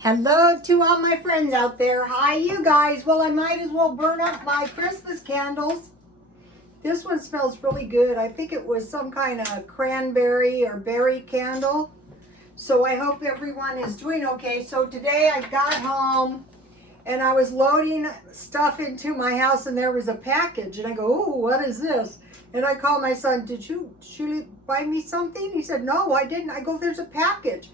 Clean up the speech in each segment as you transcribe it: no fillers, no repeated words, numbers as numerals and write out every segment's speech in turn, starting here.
Hello to all my friends out there. Hi, you guys. Well, I might as well burn up my Christmas candles. This one smells really good. I think it was some kind of cranberry or berry candle. So I hope everyone is doing okay. So today I got home and I was loading stuff into my house and there was a package. And I go, oh, what is this? And I called my son, did you buy me something? He said, no, I didn't. I go, there's a package.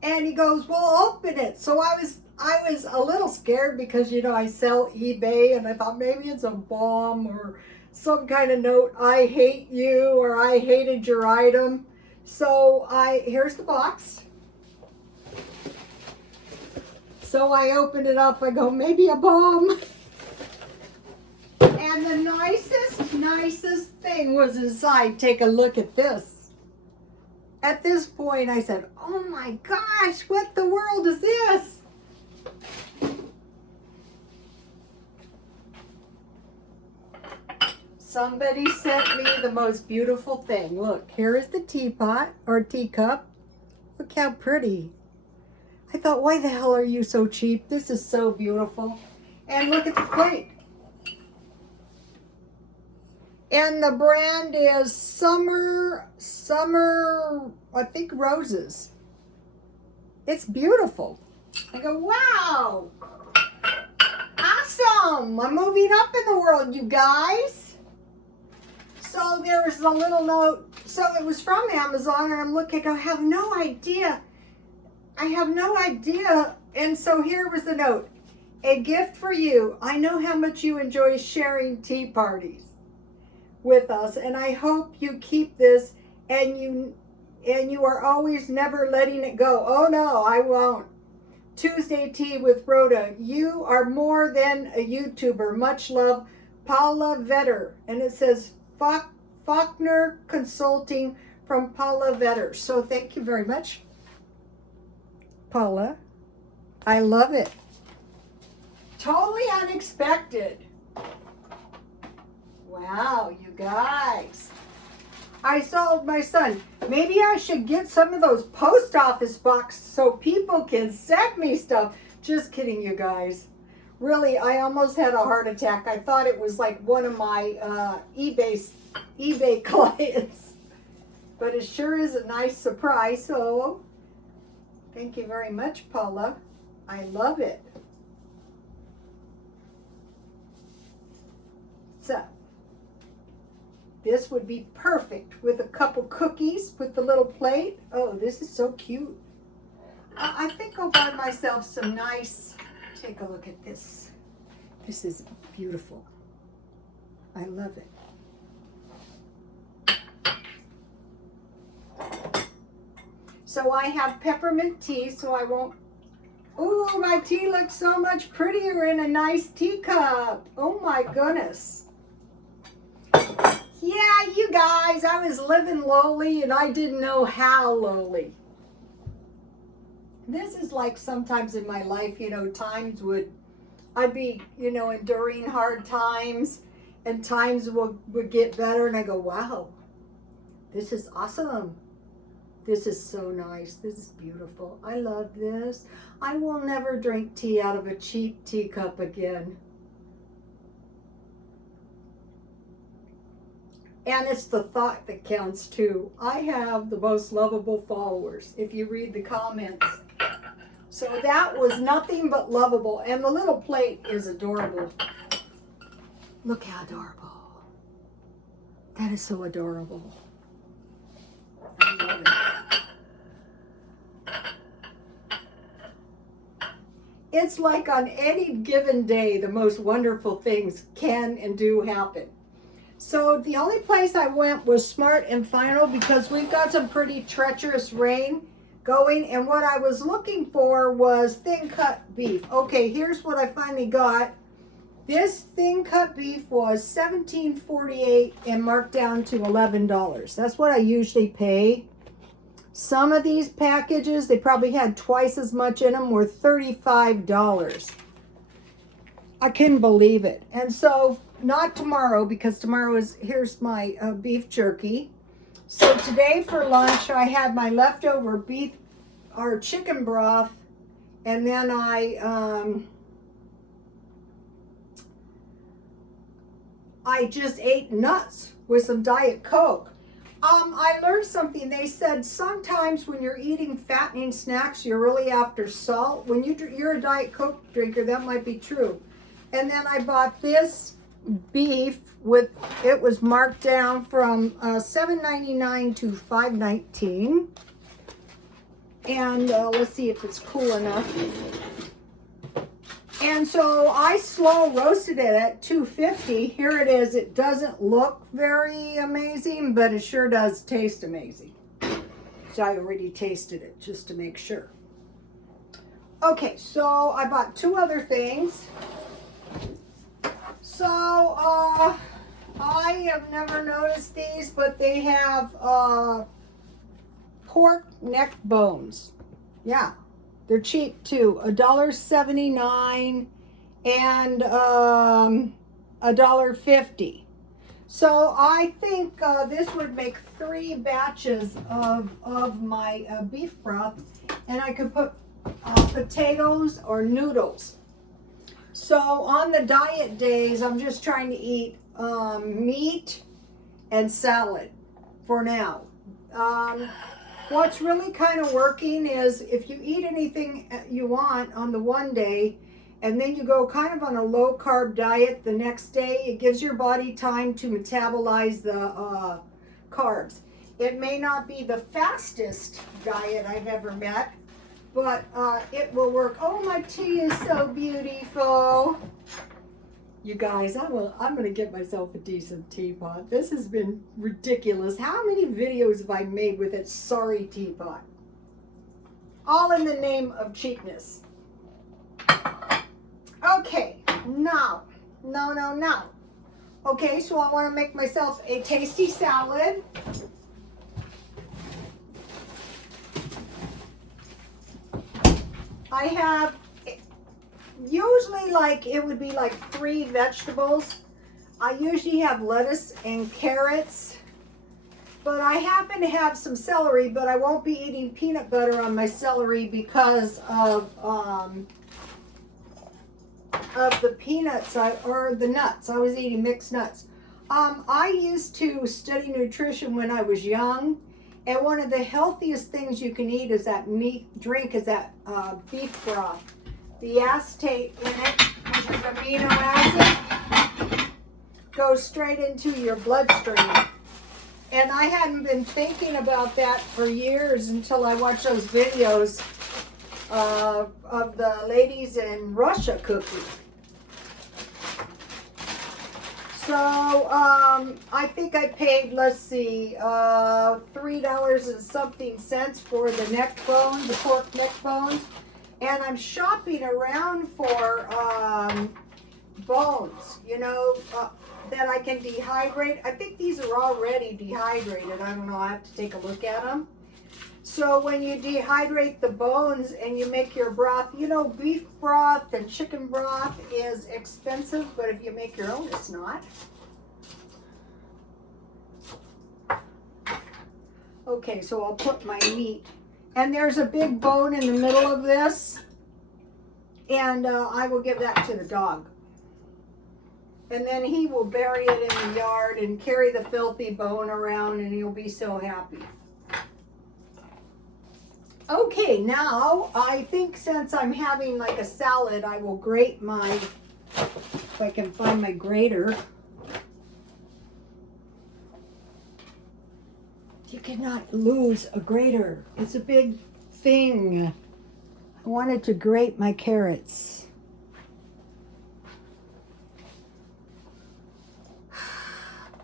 And he goes, well, open it. So I was a little scared because, you know, I sell eBay and I thought maybe it's a bomb or some kind of note, I hate you or I hated your item. So here's the box. So I opened it up. I go, maybe a bomb. And the nicest thing was inside. Take a look at this. At this point, I said, oh my gosh, what the world is this? Somebody sent me the most beautiful thing. Look, here is the teapot or teacup. Look how pretty. I thought, why the hell are you so cheap? This is so beautiful. And look at the plate. And the brand is Summer, I think Roses. It's beautiful. I go, wow. Awesome. I'm moving up in the world, you guys. So there's a little note. So it was from Amazon and I'm looking, I have no idea. And so here was the note. A gift for you. I know how much you enjoy sharing tea parties with us, and I hope you keep this and you are always never letting it go. Oh no, I won't. Tuesday Tea with Rhoda. You are more than a YouTuber. Much love, Paula Vetter. And it says Faulkner Consulting from Paula Vetter. So thank you very much, Paula. I love it. Totally unexpected. Wow, you guys. I told my son, maybe I should get some of those post office boxes so people can send me stuff. Just kidding, you guys. Really, I almost had a heart attack. I thought it was like one of my eBay clients. But it sure is a nice surprise. So, thank you very much, Paula. I love it. So, this would be perfect with a couple cookies with the little plate. Oh, this is so cute. I think I'll buy myself some nice, take a look at this. This is beautiful. I love it. So I have peppermint tea, so I won't. Ooh, my tea looks so much prettier in a nice teacup. Oh my goodness. Yeah, you guys, I was living lowly and I didn't know how lowly. This is like sometimes in my life, you know, I'd be, you know, enduring hard times and times would get better and I go, wow, this is awesome. This is so nice. This is beautiful. I love this. I will never drink tea out of a cheap teacup again. And it's the thought that counts too. I have the most lovable followers, if you read the comments. So that was nothing but lovable. And the little plate is adorable. Look how adorable. That is so adorable. I love it. It's like on any given day, the most wonderful things can and do happen. So the only place I went was Smart and Final because we've got some pretty treacherous rain going. And what I was looking for was thin cut beef. Okay, here's what I finally got. This thin cut beef was $17.48 and marked down to $11. That's what I usually pay. Some of these packages, they probably had twice as much in them, were $35. I couldn't believe it. And so, not tomorrow, because tomorrow here's my beef jerky. So today for lunch, I had my leftover beef or chicken broth And then I just ate nuts with some Diet Coke. I learned something. They said sometimes when you're eating fattening snacks, you're really after salt. When you're a Diet Coke drinker, that might be true. And then I bought this beef with, it was marked down from $7.99 to $5.19. And let's see if it's cool enough. And so I slow roasted it at 250. Here it is. It doesn't look very amazing, but it sure does taste amazing. So I already tasted it just to make sure. Okay, so I bought two other things. So I have never noticed these, but they have pork neck bones. Yeah. They're cheap too, $1.79 and $1.50. So I think this would make 3 batches of my beef broth, and I could put potatoes or noodles. So on the diet days, I'm just trying to eat meat and salad for now. What's really kind of working is if you eat anything you want on the one day and then you go kind of on a low carb diet the next day, it gives your body time to metabolize the carbs. It may not be the fastest diet I've ever met, but it will work. Oh, my tea is so beautiful. You guys, I'm going to get myself a decent teapot. This has been ridiculous. How many videos have I made with it? Sorry, teapot. All in the name of cheapness. Okay, now. No. Okay, so I want to make myself a tasty salad. I have usually it would be like 3 vegetables. I usually have lettuce and carrots, but I happen to have some celery, but I won't be eating peanut butter on my celery because of the peanuts or the nuts. I was eating mixed nuts. I used to study nutrition when I was young, and one of the healthiest things you can eat is that drink is that beef broth. The acetate in it, which is amino acid, goes straight into your bloodstream. And I hadn't been thinking about that for years until I watched those videos of the ladies in Russia cooking. So I think I paid, let's see, $3 and something cents for the neck bones, the pork neck bones. And I'm shopping around for bones, that I can dehydrate. I think these are already dehydrated. I don't know. I have to take a look at them. So when you dehydrate the bones and you make your broth, beef broth and chicken broth is expensive, but if you make your own, it's not. Okay, so I'll put my meat. And there's a big bone in the middle of this, and I will give that to the dog. And then he will bury it in the yard and carry the filthy bone around, and he'll be so happy. Okay, now I think since I'm having like a salad, I will grate if I can find my grater. You cannot lose a grater. It's a big thing. I wanted to grate my carrots.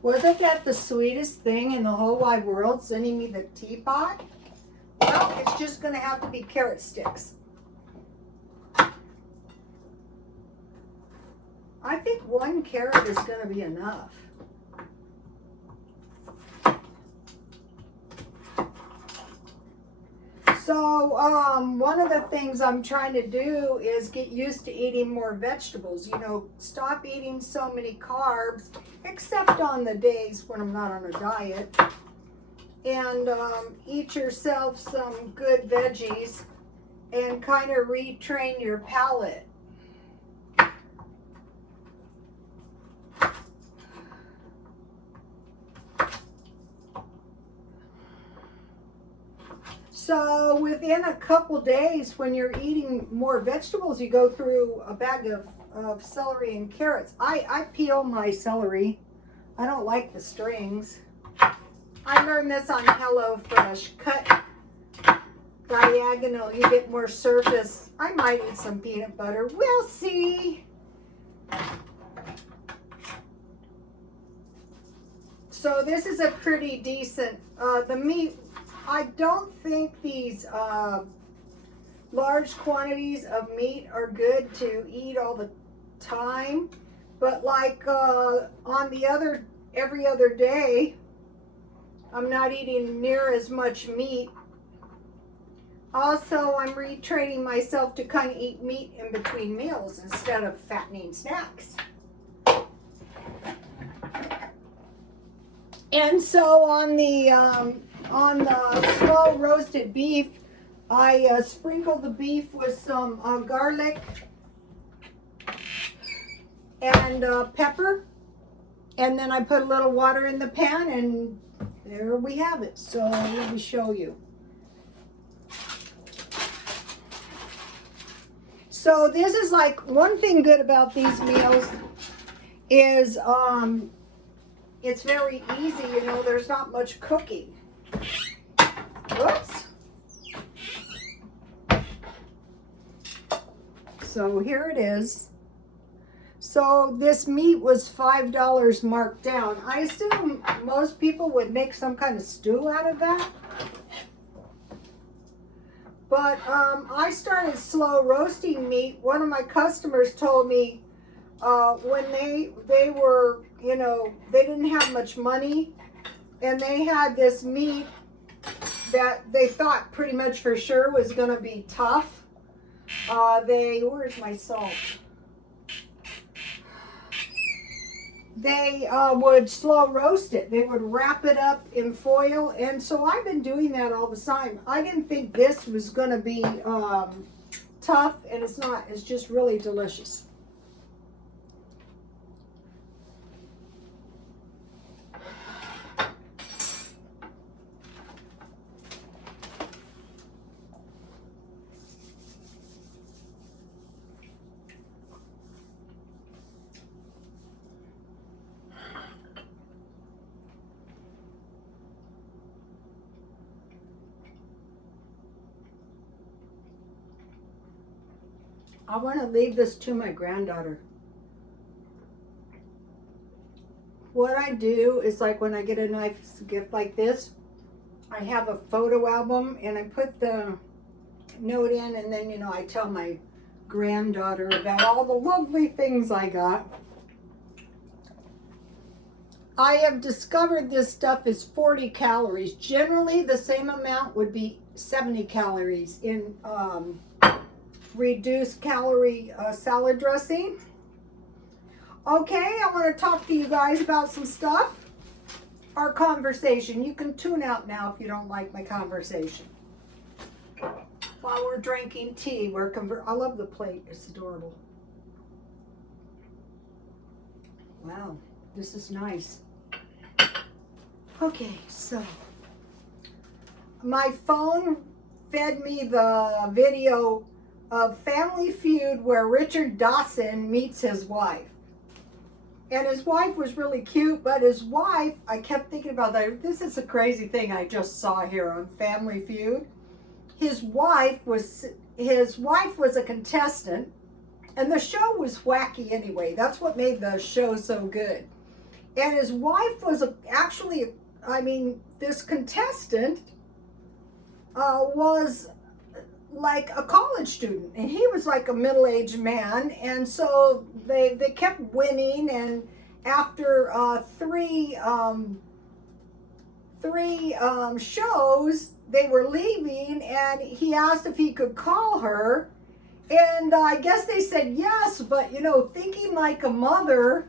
Wasn't that the sweetest thing in the whole wide world, sending me the teapot? Well, it's just going to have to be carrot sticks. I think 1 carrot is going to be enough. So one of the things I'm trying to do is get used to eating more vegetables. Stop eating so many carbs, except on the days when I'm not on a diet. And eat yourself some good veggies. and kind of retrain your palate. So within a couple days, when you're eating more vegetables, you go through a bag of celery and carrots. I peel my celery. I don't like the strings. I learned this on HelloFresh. Cut diagonal, you get more surface. I might eat some peanut butter. We'll see. So this is a pretty decent, the meat, I don't think these large quantities of meat are good to eat all the time, but like on the other, every other day, I'm not eating near as much meat. Also, I'm retraining myself to kind of eat meat in between meals instead of fattening snacks. And so on the slow roasted beef, I sprinkle the beef with some garlic and pepper, and then I put a little water in the pan, and there we have it. So let me show you. So this is like one thing good about these meals is it's very easy, you know, there's not much cooking. Whoops. So here it is. So this meat was $5 marked down. I assume most people would make some kind of stew out of that. But I started slow roasting meat. One of my customers told me when they were, you know, they didn't have much money, and they had this meat that they thought pretty much for sure was going to be tough. Where's my salt? They would slow roast it. They would wrap it up in foil, and so I've been doing that all the time. I didn't think this was going to be tough, and it's not. It's just really delicious. I want to leave this to my granddaughter. What I do is, like, when I get a nice gift like this, I have a photo album and I put the note in, and then, you know, I tell my granddaughter about all the lovely things I got. I have discovered this stuff is 40 calories. Generally, the same amount would be 70 calories in reduced calorie salad dressing. Okay, I want to talk to you guys about some stuff. Our conversation. You can tune out now if you don't like my conversation. While we're drinking tea, I love the plate. It's adorable. Wow, this is nice. Okay, so my phone fed me the video of Family Feud where Richard Dawson meets his wife. And his wife was really cute, but his wife, I kept thinking about that. This is a crazy thing I just saw here on Family Feud. His wife was a contestant, and the show was wacky anyway. That's what made the show so good. And his wife was this contestant was like a college student, and he was like a middle-aged man, and so they kept winning, and after three shows they were leaving, and he asked if he could call her, and I guess they said yes, but, you know, thinking like a mother,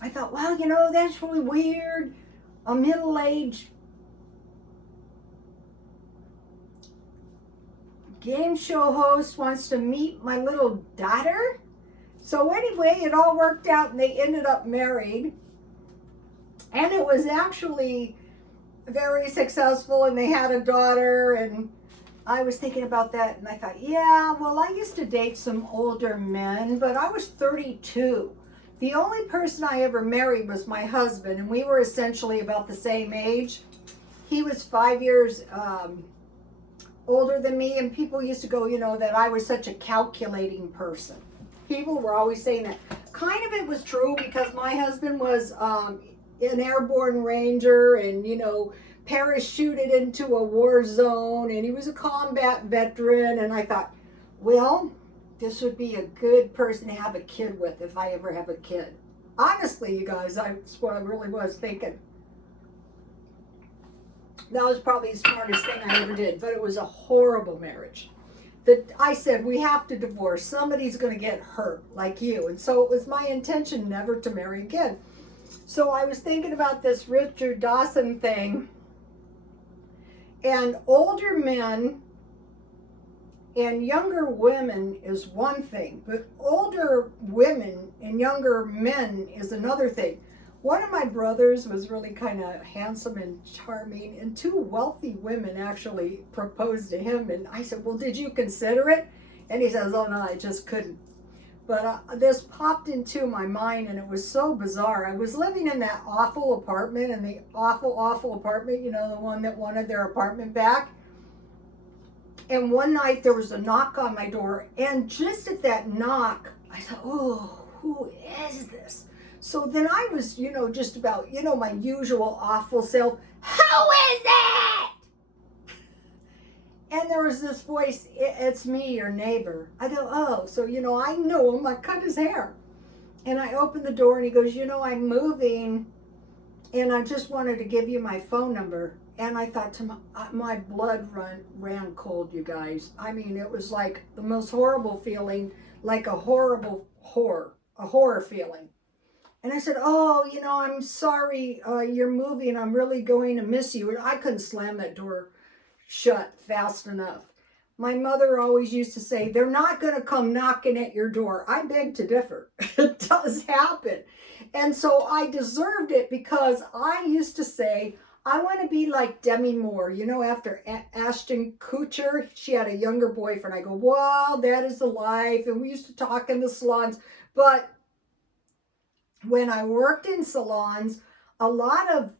I thought, well, you know, that's really weird. A middle-aged game show host wants to meet my little daughter. So anyway, it all worked out and they ended up married. And it was actually very successful and they had a daughter. And I was thinking about that and I thought, yeah, well, I used to date some older men, but I was 32. The only person I ever married was my husband, and we were essentially about the same age. He was 5 years older than me, and people used to go, you know, that I was such a calculating person. People were always saying that. Kind of it was true because my husband was an airborne ranger and, you know, parachuted into a war zone, and he was a combat veteran, and I thought, well, this would be a good person to have a kid with if I ever have a kid. Honestly, you guys, that's what I really was thinking. That was probably the smartest thing I ever did, but it was a horrible marriage. I said, we have to divorce. Somebody's going to get hurt like you. And so it was my intention never to marry again. So I was thinking about this Richard Dawson thing. And older men and younger women is one thing, but older women and younger men is another thing. One of my brothers was really kind of handsome and charming, and two wealthy women actually proposed to him. And I said, well, did you consider it? And he says, oh no, I just couldn't. But this popped into my mind, and it was so bizarre. I was living in that awful apartment, and the awful apartment, you know, the one that wanted their apartment back. And one night there was a knock on my door, and just at that knock, I thought, oh, who is this? So then I was, you know, just about, you know, my usual awful self, who is it? And there was this voice, it's me, your neighbor. I go, oh, so, you know, I know him, I cut his hair. And I opened the door and he goes, you know, I'm moving and I just wanted to give you my phone number. And I thought to my blood ran cold, you guys. I mean, it was like the most horrible feeling, like a horrible horror feeling. And I said, oh, you know, I'm sorry you're moving. I'm really going to miss you. And I couldn't slam that door shut fast enough. My mother always used to say, they're not going to come knocking at your door. I beg to differ. It does happen. And so I deserved it because I used to say, I want to be like Demi Moore. You know, after Ashton Kutcher, she had a younger boyfriend. I go, well, that is the life. And we used to talk in the salons. But when I worked in salons, a lot of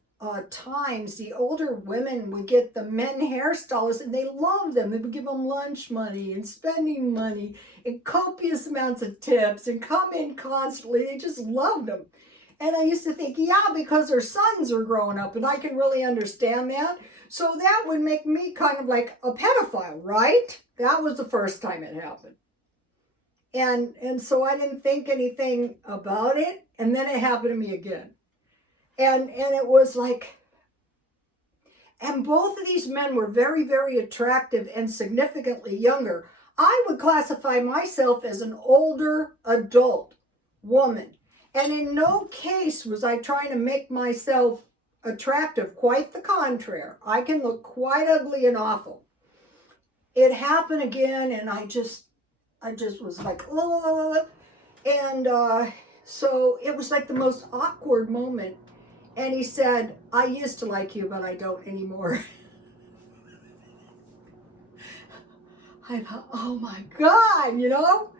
times the older women would get the men hairstylists and they loved them. They would give them lunch money and spending money and copious amounts of tips and come in constantly. They just loved them. And I used to think, yeah, because their sons are growing up, and I can really understand that. So that would make me kind of like a pedophile, right? That was the first time it happened. And so I didn't think anything about it. And then it happened to me again. And it was like, and both of these men were very, very attractive and significantly younger. I would classify myself as an older adult woman. And in no case was I trying to make myself attractive. Quite the contrary. I can look quite ugly and awful. It happened again, and I just was like, oh. And so it was like the most awkward moment. And he said, I used to like you, but I don't anymore. I thought, oh my God, you know?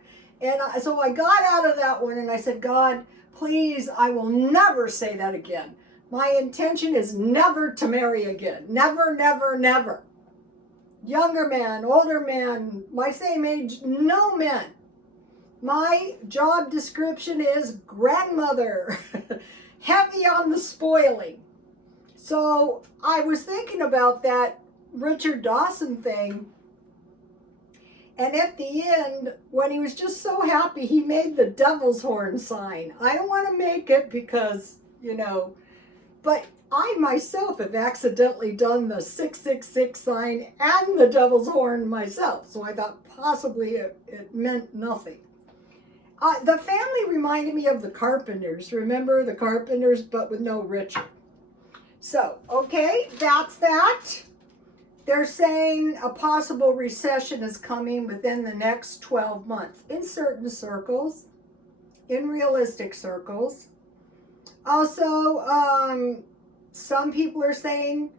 And so I got out of that one and I said, God, please, I will never say that again. My intention is never to marry again. Never, never, never. Younger man, older man, my same age, no men. My job description is grandmother. Heavy on the spoiling. So I was thinking about that Richard Dawson thing. And at the end, when he was just so happy, he made the devil's horn sign. I don't want to make it because, you know, but I myself have accidentally done the 666 sign and the devil's horn myself. So I thought possibly it meant nothing. The family reminded me of the Carpenters. Remember the Carpenters, but with no Richard. So, okay, that's that. They're saying a possible recession is coming within the next 12 months in certain circles, in realistic circles. Also, some people are saying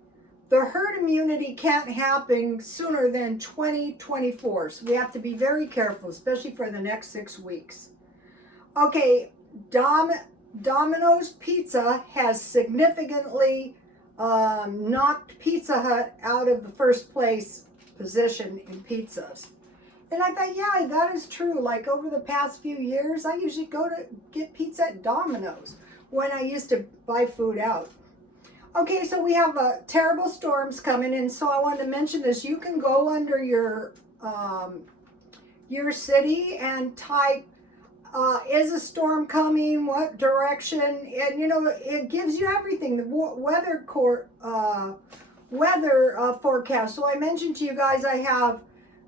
the herd immunity can't happen sooner than 2024. So we have to be very careful, especially for the next 6 weeks. Okay, Domino's Pizza has significantly knocked Pizza Hut out of the first place position in pizzas. And I thought, yeah, that is true. Like over the past few years, I usually go to get pizza at Domino's when I used to buy food out. Okay, so we have terrible storms coming in, so I wanted to mention this. You can go under your city and type, is a storm coming, what direction, and you know, it gives you everything, the weather forecast. So I mentioned to you guys I have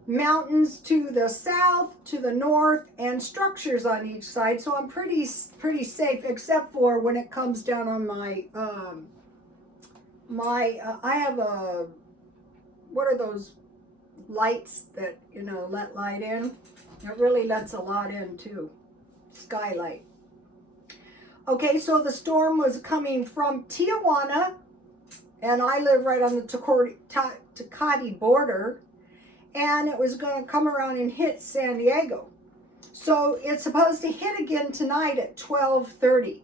mountains to the south, to the north, and structures on each side, so I'm pretty safe, except for when it comes down on my I have what are those lights that, you know, let light in? It really lets a lot in too. Skylight. Okay, so the storm was coming from Tijuana, and I live right on the Tecate border, and it was going to come around and hit San Diego. So it's supposed to hit again tonight at 12:30.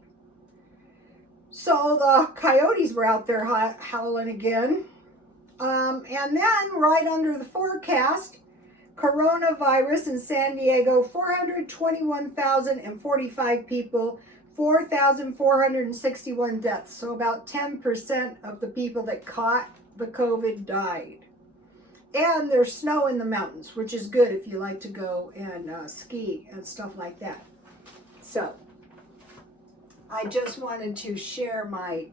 So the coyotes were out there howling again. And then right under the forecast, coronavirus in San Diego, 421,045 people, 4,461 deaths. So about 10% of the people that caught the COVID died. And there's snow in the mountains, which is good if you like to go and ski and stuff like that. So I just wanted to share my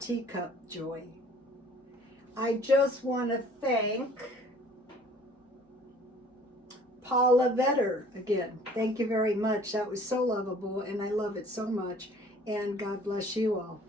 teacup joy. I just want to thank Paula Vetter again. Thank you very much. That was so lovable, and I love it so much. And God bless you all.